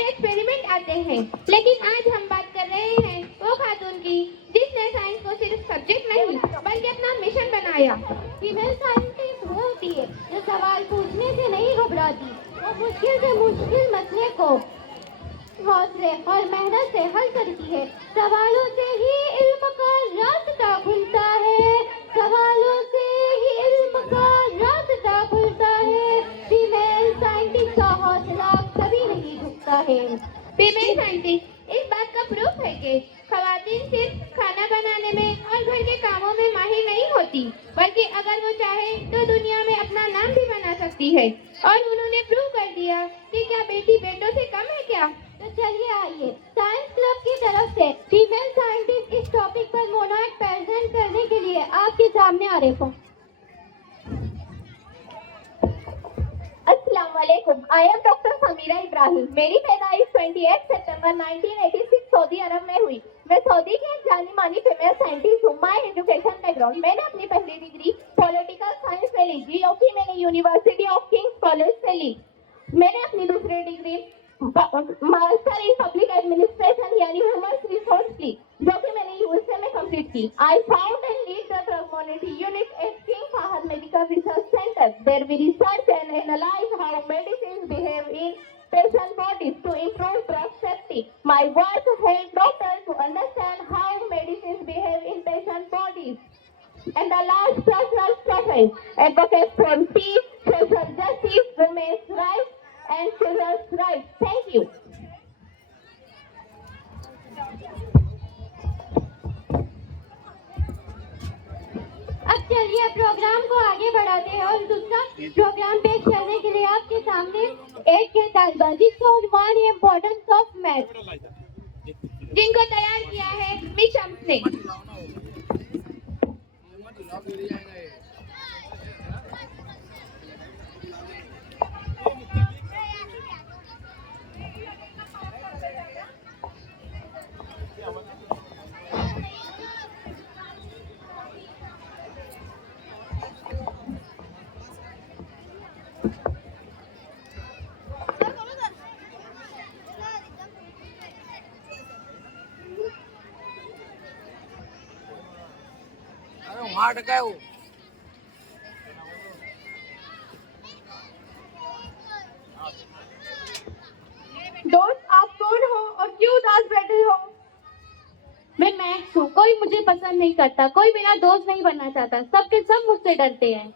और एक्सपेरिमेंट आते हैं। लेकिन आज हम बात कर रहे हैं वो खातून की जिसने साइंस को सिर्फ सब्जेक्ट नहीं बल्कि अपना मिशन बनाया। फीमेल साइंटिस्ट वो होती है जो सवाल पूछने से नहीं घबराती, वो मुश्किल से मुश्किल मसले को हौसले और मेहनत से हल करती है। सवालों से ही इल्म का रास्ता खुलता है, सवालों से ही इल्म का रास्ता खुलता है। फीमेल साइंटिस्ट का हौसला कभी नहीं झुकता है। फीमेल साइंटिस्ट इस बात का प्रूफ है कि खवातीन सिर्फ खाना बनाने में और घर के कामों में माहिर नहीं होती, बल्कि अगर वो चाहे तो दुनिया में अपना नाम भी बना सकती है। और उन्होंने प्रूव कर दिया कि क्या बेटी बेटों से कम है क्या। तो चलिए आइए साइंस क्लब की तरफ से फीमेल साइंटिस्ट इस टॉपिक पर मोनोलॉग प्रेजेंट करने के लिए आपके सामने आ रहे हैं। अस्सलाम वालेकुम। I am doctor Samira Ibrahim. मेरी पैदाइश 28 सितंबर 1986 सऊदी अरब में हुई। मैं सऊदी की एक जानी मानी फीमेल साइंटिस्ट हूँ। माय एजुकेशन बैकग्राउंड, मैंने अपनी पहली डिग्री पॉलिटिकल साइंस से ली, जीओसी मैंने यूनिवर्सिटी ऑफ किंग्स कॉलेज से ली। मैंने अपनी दूसरी degree master in public administration यानी ह्यूमन रिसोर्स ली, जो कि मैंने यूएसए में कंप्लीट की। I found and lead the drug monitoring unit at King Fahad medical research centre. There we research and analyse how medicine behave in patient bodies to improve drug safety. My work helped doctors to understand how medicines behave in patient bodies. And the last personal profile advocates for peace, social justice, women's rights, and children's rights. Thank you. अब चलिए programme को आगे बढ़ाते हैं और दूसरा programme पेश करने के लिए आपके सामने एक के तालिबा जिसको उन्वान है इम्पोर्टेंस ऑफ मैथ, जिनको तैयार किया है मिस शम्स ने। दोस्त, आप कौन हो और क्यों उदास बैठे हो? मैं मैथ्स हूँ। कोई मुझे पसंद नहीं करता, कोई मेरा दोस्त नहीं बनना चाहता, सबके सब मुझसे डरते हैं।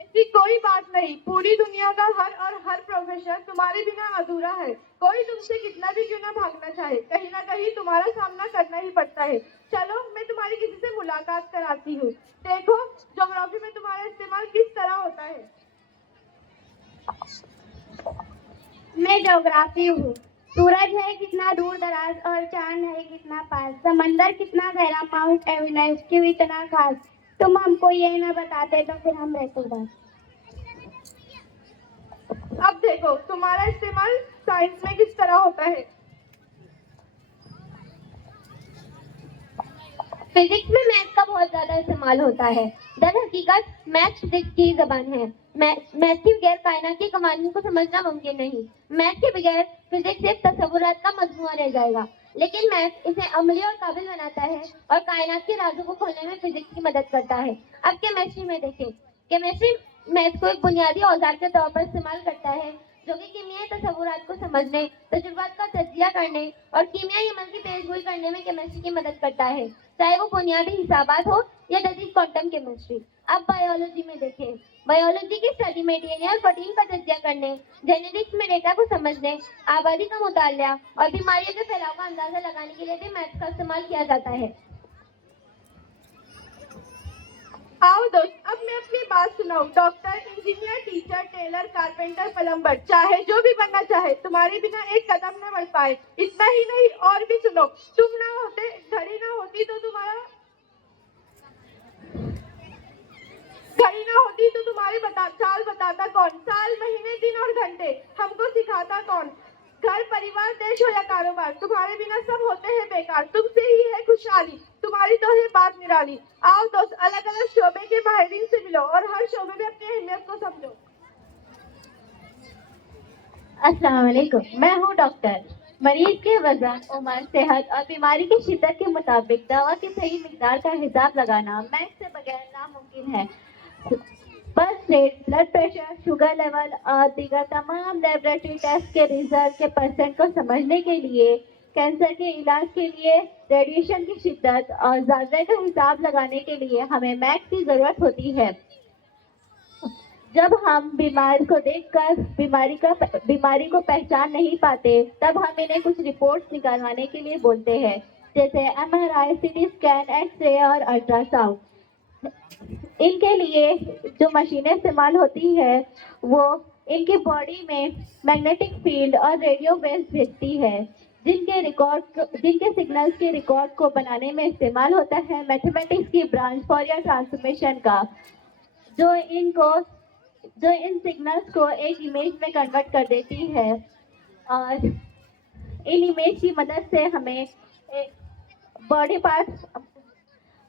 ऐसी कोई बात नहीं, पूरी दुनिया का हर प्रोफेशन तुम्हारे बिना अधूरा है। कोई तुमसे कितना भी क्यों ना भागना चाहे, कहीं ना कहीं तुम्हारा सामना करना ही पड़ता है। चलो मैं तुम्हारी किसी से मुलाकात कराती हूँ। देखो ज्योग्राफी में तुम्हारा इस्तेमाल किस तरह होता है। मैं ज्योग्राफी हूँ। सूरज है कितना दूर दराज और चांद है कितना पास, समंदर कितना गहरा, माउंट एवरेस्ट क्यों इतना खास। तुम हमको ये ना बताते तो फिर हम रहते उदास। अब देखो तुम्हारा इस्तेमाल साइंस में किस तरह होता है। फिजिक्स में मैथ का बहुत ज्यादा इस्तेमाल होता है। दरहकीकत मैथ फिजिक्स की जबान है। मैथ के बगैर कायनात के कवानीन को समझना मुमकिन नहीं। मैथ के बगैर फिजिक्स सिर्फ तस्वुरात का मजमूआ रह जाएगा, लेकिन मैथ इसे अमली और काबिल बनाता है और कायनात के राजों को खोलने में फिजिक्स की मदद करता है। अब केमिस्ट्री में देखें। केमिस्ट्री मैथ को एक बुनियादी औजार के तौर पर इस्तेमाल करता है, जो कि कीमियाई तस्वुरात को समझने, तजुर्बात का तजिया करने और कीमियाई अमल की पेशगोई करने में केमिस्ट्री की मदद करता है, चाहे वो बुनियादी हिसाबात हो या जदीद क्वांटम केमिस्ट्री। अब बायोलॉजी में देखें। बायोलॉजी की स्टडी में डीएनए और प्रोटीन का तजिया करने, जेनेटिक्स में डेटा को समझने, आबादी का मुतालिया और बीमारियों के फैलाव का अंदाजा लगाने के लिए भी मैथ्स का इस्तेमाल किया जाता है। आओ दोस्त, अब मैं अपनी बात सुनाऊं। Doctor, engineer, teacher, tailor, carpenter, plumber, चाहे जो भी बनना चाहे, तुम्हारे बिना एक कदम न बढ़ पाए। इतना ही नहीं और भी सुनो। तुम ना होते, घड़ी ना होती तो तुम्हारे चाल बताता कौन। साल, महीने, दिन और घंटे हमको सिखाता कौन। घर, परिवार, देश हो या कारोबार, तुम्हारे बिना सब होते हैं बेकार। तुमसे ही है खुशहाली, तुम्हारी तो है बात निराली। आओ दोस्त, अलग अलग शोबे के माहिरीन से मिलो और हर शोबे में अपनी अहमियत को समझो। अस्सलाम वालेकुम। मैं हूँ डॉक्टर। मरीज के वजन, उम्र, सेहत और बीमारी की शिद्दत के मुताबिक दवा की सही मिकदार का हिसाब लगाना मैथ से बगैर नामुमकिन है। Birth rate, blood pressure, sugar level और दीगर तमाम लेबोरेटरी टेस्ट के रिजल्ट के परसेंट को समझने के लिए, कैंसर के इलाज के लिए रेडिएशन की शिद्दत और ज़ायरे का हिसाब लगाने के लिए हमें मैथ की ज़रूरत होती है। जब हम बीमार को देखकर बीमारी को पहचान नहीं पाते, तब हम इन्हें कुछ रिपोर्ट्स निकालवाने के लिए बोलते हैं, जैसे MRI, CT स्कैन, एक्सरे और अल्ट्रासाउंड। इनके लिए जो मशीनें इस्तेमाल होती है वो इनकी बॉडी में मैग्नेटिक फील्ड और रेडियो वेव्स भेजती है, जिनके सिग्नल्स के रिकॉर्ड को बनाने में इस्तेमाल होता है मैथमेटिक्स की ब्रांच फॉरियर ट्रांसफॉर्मेशन का, जो इन सिग्नल्स को एक इमेज में कन्वर्ट कर देती है। और इन इमेज की मदद से हमें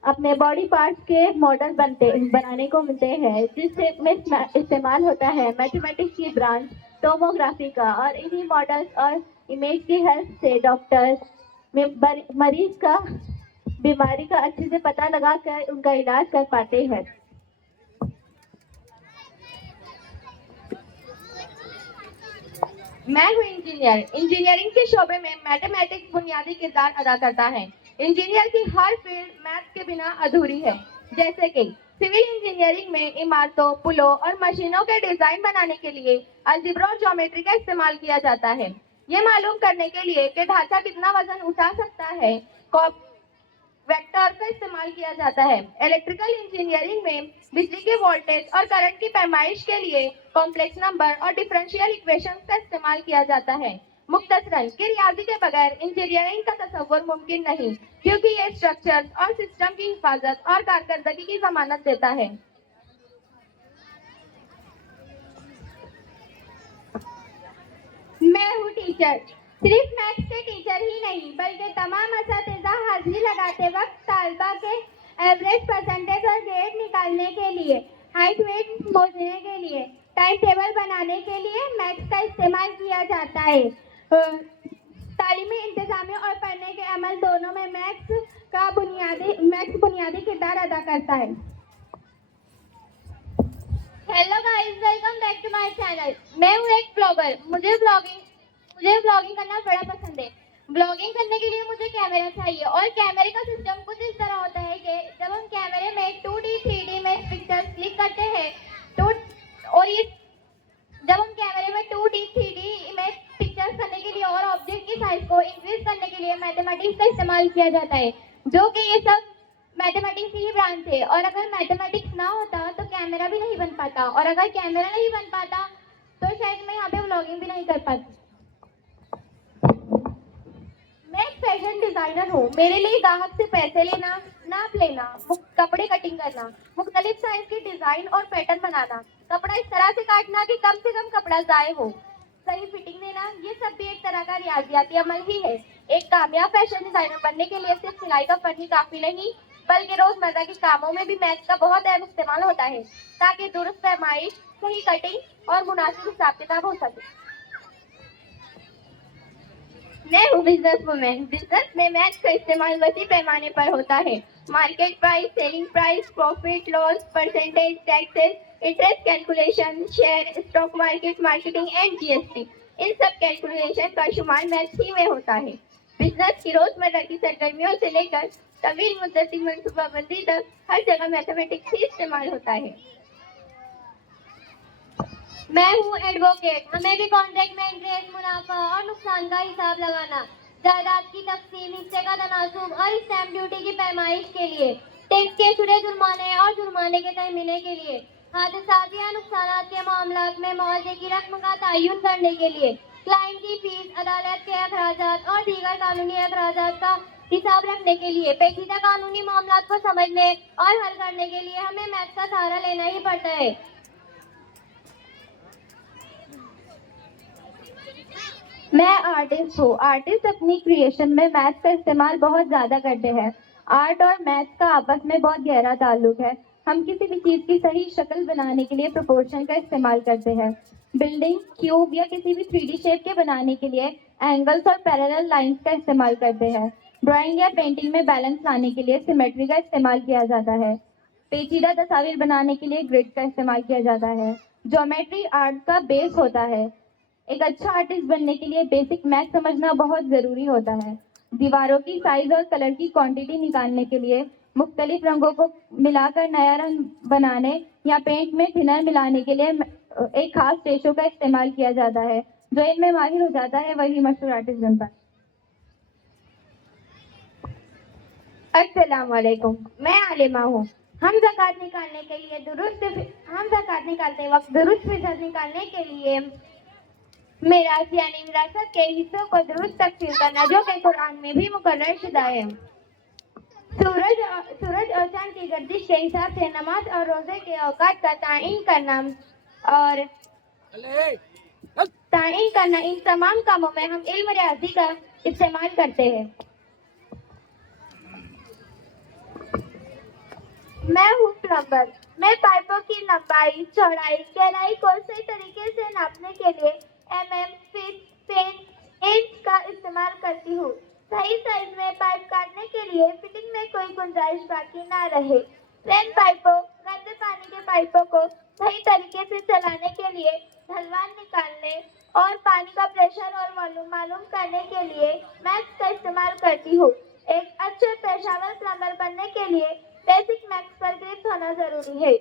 अपने बॉडी पार्ट्स के मॉडल बनाने को मिलते हैं, जिससे में इस्तेमाल होता है मैथमेटिक्स की ब्रांच टोमोग्राफी का। और इन्हीं मॉडल्स और इमेज की हेल्प से डॉक्टर मरीज का बीमारी का अच्छे से पता लगाकर उनका इलाज कर पाते हैं। मैं हूँ इंजीनियर। इंजीनियरिंग के शोबे में मैथमेटिक्स बुनियादी किरदार अदा करता है। इंजीनियर की हर फील्ड मैथ के बिना अधूरी है। जैसे कि सिविल इंजीनियरिंग में इमारतों, पुलों और मशीनों के डिजाइन बनाने के लिए अलजेब्रा और ज्योमेट्री का इस्तेमाल किया जाता है। ये मालूम करने के लिए कि ढांचा कितना वजन उठा सकता है, वेक्टर का इस्तेमाल किया जाता है। इलेक्ट्रिकल इंजीनियरिंग में बिजली के वोल्टेज और करंट की पैमाइश के लिए कॉम्प्लेक्स नंबर और डिफरेंशियल इक्वेशंस का इस्तेमाल किया जाता है। मुख्तसरन कि रियाजी के बगैर इंजीनियरिंग का तस्वुर मुमकिन नहीं, क्योंकि ये स्ट्रक्चर्स और सिस्टम की हिफाजत और कारकर्दगी की जमानत देता है। मैं हूँ टीचर। सिर्फ मैथ्स के टीचर ही नहीं, बल्कि तमाम असातिज़ा हाजिरी लगाते वक्त तालबा के एवरेज परसेंटेज और ग्रेड निकालने के लिए, हाइट वेट समझने के लिए, टाइम टेबल बनाने के लिए मैथ्स का इस्तेमाल किया जाता है। तालीमी इंतजामिया और पढ़ने के अमल दोनों में मैथ्स बुनियादी किरदार अदा करता है। Hello guys, welcome back to my channel. मैं हूँ एक ब्लॉगर। मुझे ब्लॉगिंग करना बड़ा पसंद है। ब्लॉगिंग करने के लिए मुझे कैमरा चाहिए, और कैमरे का सिस्टम कुछ इस तरह होता है कि जब हम कैमरे में 2D 3D में पिक्चर्स क्लिक करते हैं जब हम कैमरे में 2D 3D इमेज पिक्चर्स करने के लिए और ऑब्जेक्ट की साइज को इंक्रीज करने के लिए मैथमेटिक्स का इस्तेमाल किया जाता है, जो कि ये सब मैथमेटिक्स की ही ब्रांच है। और अगर मैथमेटिक्स ना होता तो कैमरा भी नहीं बन पाता, और अगर कैमरा नहीं बन पाता तो शायद मैं यहाँ पे व्लॉगिंग भी नहीं कर पाती। मैं एक फैशन डिजाइनर हूँ। मेरे लिए ग्राहक से पैसे लेना, नाप लेना, कपड़े कटिंग करना, मुख्तलिफ साइज के डिजाइन और पैटर्न बनाना, कपड़ा इस तरह से काटना कि कम से कम कपड़ा ज़ाय हो, सही फिटिंग देना, ये सब भी एक तरह का रियाजियाती अमल ही है। एक कामयाब फैशन डिजाइनर बनने के लिए सिर्फ सिलाई का फन ही काफी नहीं, बल्कि रोजमर्रा के कामों में भी मैथ्स का बहुत अहम इस्तेमाल होता है, ताकि दुरुस्त पैमाइश, सही कटिंग और मुनासिब हिसाब किताब हो सके। मैं हूँ बिजनेस वुमेन। बिजनेस में मैथ्स का इस्तेमाल वसी पैमाने पर होता है। Market price, selling price, profit loss, percentage, taxes, interest calculation, share, stock market, marketing and GST, इन सब कैलकुलेशन का शुमार मैथ्स ही में होता है। बिजनेस की रोजमर्रा की सरगर्मियों से लेकर तवील मुद्दती मनसूबाबंदी तक हर जगह मैथमेटिक्स ही इस्तेमाल होता है। मैं हूँ एडवोकेट। हमें भी कॉन्ट्रैक्ट में इंटरेस्ट, मुनाफा और नुकसान का हिसाब लगाना, जायदाद की तकसीम, हिस्से का तनासुब और स्टैम्प ड्यूटी की पैमाइश के लिए, टैक्स के शुरे जुर्माने और जुर्माने के तहमीने के लिए, हादसात या नुकसान के मामलात में मुआवजे की रकम का तयन करने के लिए, क्लाइंट की फीस, अदालत के अखराजात और दीगर कानूनी अखराजात का हिसाब रखने के लिए, पेचीदा कानूनी मामलात को समझने और हल करने के लिए हमें मैथ्स का सहारा लेना ही पड़ता है। मैं आर्टिस्ट हूँ। आर्टिस्ट अपनी क्रिएशन में मैथ्स का इस्तेमाल बहुत ज़्यादा करते हैं। आर्ट और मैथ्स का आपस में बहुत गहरा ताल्लुक है। हम किसी भी चीज की सही शक्ल बनाने के लिए प्रोपोर्शन का इस्तेमाल करते हैं। बिल्डिंग, क्यूब या किसी भी 3D शेप के बनाने के लिए एंगल्स और पैरेलल लाइंस का इस्तेमाल करते हैं। ड्राइंग या पेंटिंग में बैलेंस लाने के लिए सिमेट्री का इस्तेमाल किया जाता है। पेचीदा तस्वीर बनाने के लिए ग्रिड का इस्तेमाल किया जाता है। ज्योमेट्री आर्ट का बेस होता है। एक अच्छा आर्टिस्ट बनने के लिए बेसिक मैथ समझना बहुत ज़रूरी होता है। दीवारों की साइज और कलर की क्वांटिटी निकालने के लिए मुख्तलिफ रंगों को मिलाकर नया रंग बनाने या पेंट में थिनर मिलाने के लिए एक खास रेशो का इस्तेमाल किया जाता है। जो इनमें माहिर हो जाता है वही मशहूर आर्टिस्ट बनता है। अस्सलाम वालेकुम, मैं आलिमा हूँ। हम ज़कात निकालते वक्त दुरुस्त फीसद निकालने के लिए मिरास यानी विरासत के हिस्सों को दुरुस्त तकसीम करना, जो कि कुरान में भी मुकर्रर शुदा है। सूरज और चांद की गर्दिश के हिसाब से नमाज और रोजे के औकात का तायीन करना इन तमाम कामों में हम इल्म रियाजी का इस्तेमाल करते हैं। मैं हूँ प्लम्बर। मैं पाइपों की लंबाई, चौड़ाई, गहराई को सही तरीके से नापने के लिए mm, फीट, पेन, इंच का इस्तेमाल करती हूँ। सही साइज में पाइप काटने के लिए फिटिंग में कोई गुंजाइश बाकी ना रहे। प्लेन पाइपों, गंदे पानी के पाइपों को सही तरीके से चलाने के लिए ढलवान निकालने और पानी का प्रेशर और वॉल्यूम मालूम करने के लिए मैथ्स का इस्तेमाल करती हूँ। एक अच्छे पेशेवर प्लम्बर बनने के लिए बेसिक मैथ्स पर ग्रिप होना जरूरी है।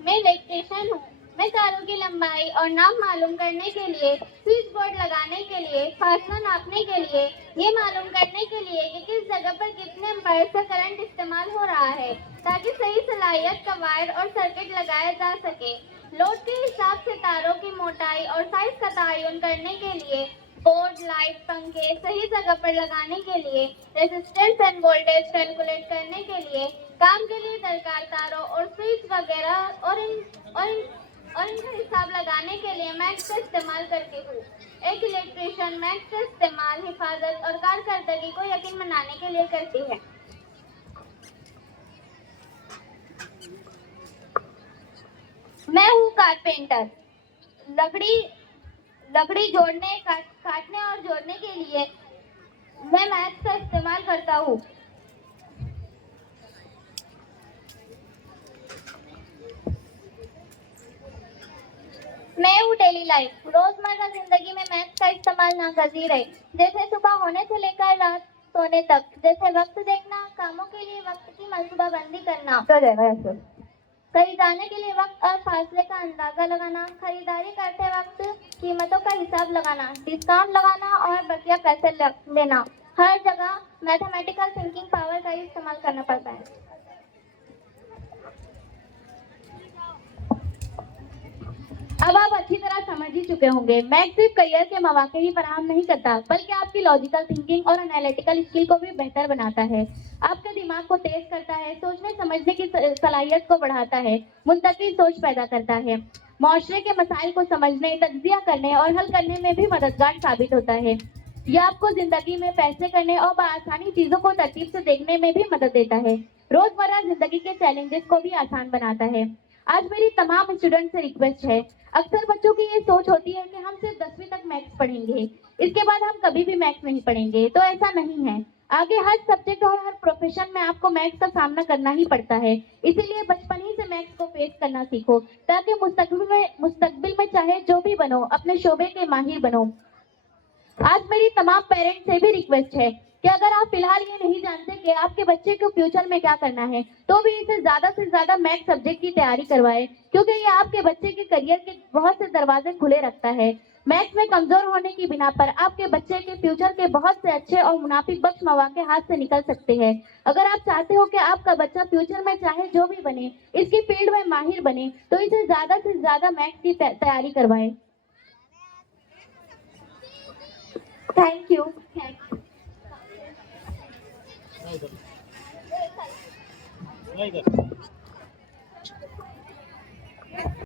मैं इलेक्ट्रीशियन हूँ। मैं तारों की लंबाई और नाप मालूम करने के लिए, स्विच बोर्ड लगाने के लिए, फासला नापने के लिए, ये मालूम करने के लिए कि किस जगह पर कितने एम्पायर का करंट इस्तेमाल हो रहा है, ताकि सही सलाहियत का वायर और सर्किट लगाया जा सके। लोड के हिसाब से तारों की मोटाई और साइज का तयन करने के लिए, बोर्ड, लाइट, पंखे सही जगह पर लगाने के लिए, रेजिस्टेंस एंड वोल्टेज कैलकुलेट करने के लिए, काम के लिए दरकार तारों और स्विच वगैरह और इनका हिसाब लगाने के लिए मैथ्स का इस्तेमाल करती हूँ। एक इलेक्ट्रीशियन मैथ्स का इस्तेमाल हिफाजत और कारकर्दगी को यकीन बनाने के लिए करती है। मैं हूँ कारपेंटर। लकड़ी जोड़ने, काटने और जोड़ने के लिए मैं मैथ्स का इस्तेमाल करता हूँ। मैं हूँ डेली लाइफ। रोजमर्रा जिंदगी में मैथ्स का इस्तेमाल नागजीर है। जैसे सुबह होने से लेकर रात सोने तक, जैसे वक्त देखना, कामों के लिए वक्त की मंसूबाबंदी करना, खरीदाने के लिए वक्त और फासले का अंदाजा लगाना, खरीदारी करते वक्त कीमतों का हिसाब लगाना, डिस्काउंट लगाना और बकिया पैसे लेना, हर जगह मैथमेटिकल थिंकिंग पावर का इस्तेमाल करना पड़ता है। अब आप अच्छी तरह समझ ही चुके होंगे, मैथ्स सिर्फ करियर के मौके ही फराहम नहीं करता, बल्कि आपकी लॉजिकल थिंकिंग और एनालिटिकल स्किल को भी बेहतर बनाता है। आपके दिमाग को तेज करता है, सोचने समझने की सलाहियत को बढ़ाता है, मुंतकिल सोच पैदा करता है, माशरे के मसाइल को समझने, तज्जिया करने और हल करने में भी मददगार साबित होता है। यह आपको जिंदगी में फैसले करने और बआसानी चीजों को तरतीब से देखने में भी मदद देता है। रोजमर्रा जिंदगी के चैलेंजेस को भी आसान बनाता है। आज मेरी तमाम स्टूडेंट से रिक्वेस्ट है, अक्सर बच्चों की ये सोच होती है कि हम सिर्फ 10वीं तक मैथ्स पढ़ेंगे, इसके बाद हम कभी भी मैथ्स नहीं पढ़ेंगे। तो ऐसा नहीं है। आगे हर सब्जेक्ट और हर प्रोफेशन में आपको मैथ्स का सामना करना ही पड़ता है। इसीलिए बचपन ही से मैथ्स को फेस करना सीखो, ताकि मुस्तकबिल में चाहे जो भी बनो, अपने शोबे के माहिर बनो। आज मेरी तमाम पेरेंट्स से भी रिक्वेस्ट है कि अगर आप फिलहाल ये नहीं जानते कि आपके बच्चे को फ्यूचर में क्या करना है, तो भी इसे ज्यादा से ज्यादा मैथ्स सब्जेक्ट की तैयारी करवाएं, क्योंकि ये आपके बच्चे के करियर के बहुत से दरवाजे खुले रखता है। मैथ्स में कमजोर होने की बिना पर आपके बच्चे के फ्यूचर के बहुत से अच्छे और मुनाफिक बख्श मौके हाथ से निकल सकते हैं। अगर आप चाहते हो कि आपका बच्चा फ्यूचर में चाहे जो भी बने, इसकी फील्ड में माहिर बने, तो इसे ज्यादा से ज्यादा मैथ्स की तैयारी करवाएं। Thank you. Right.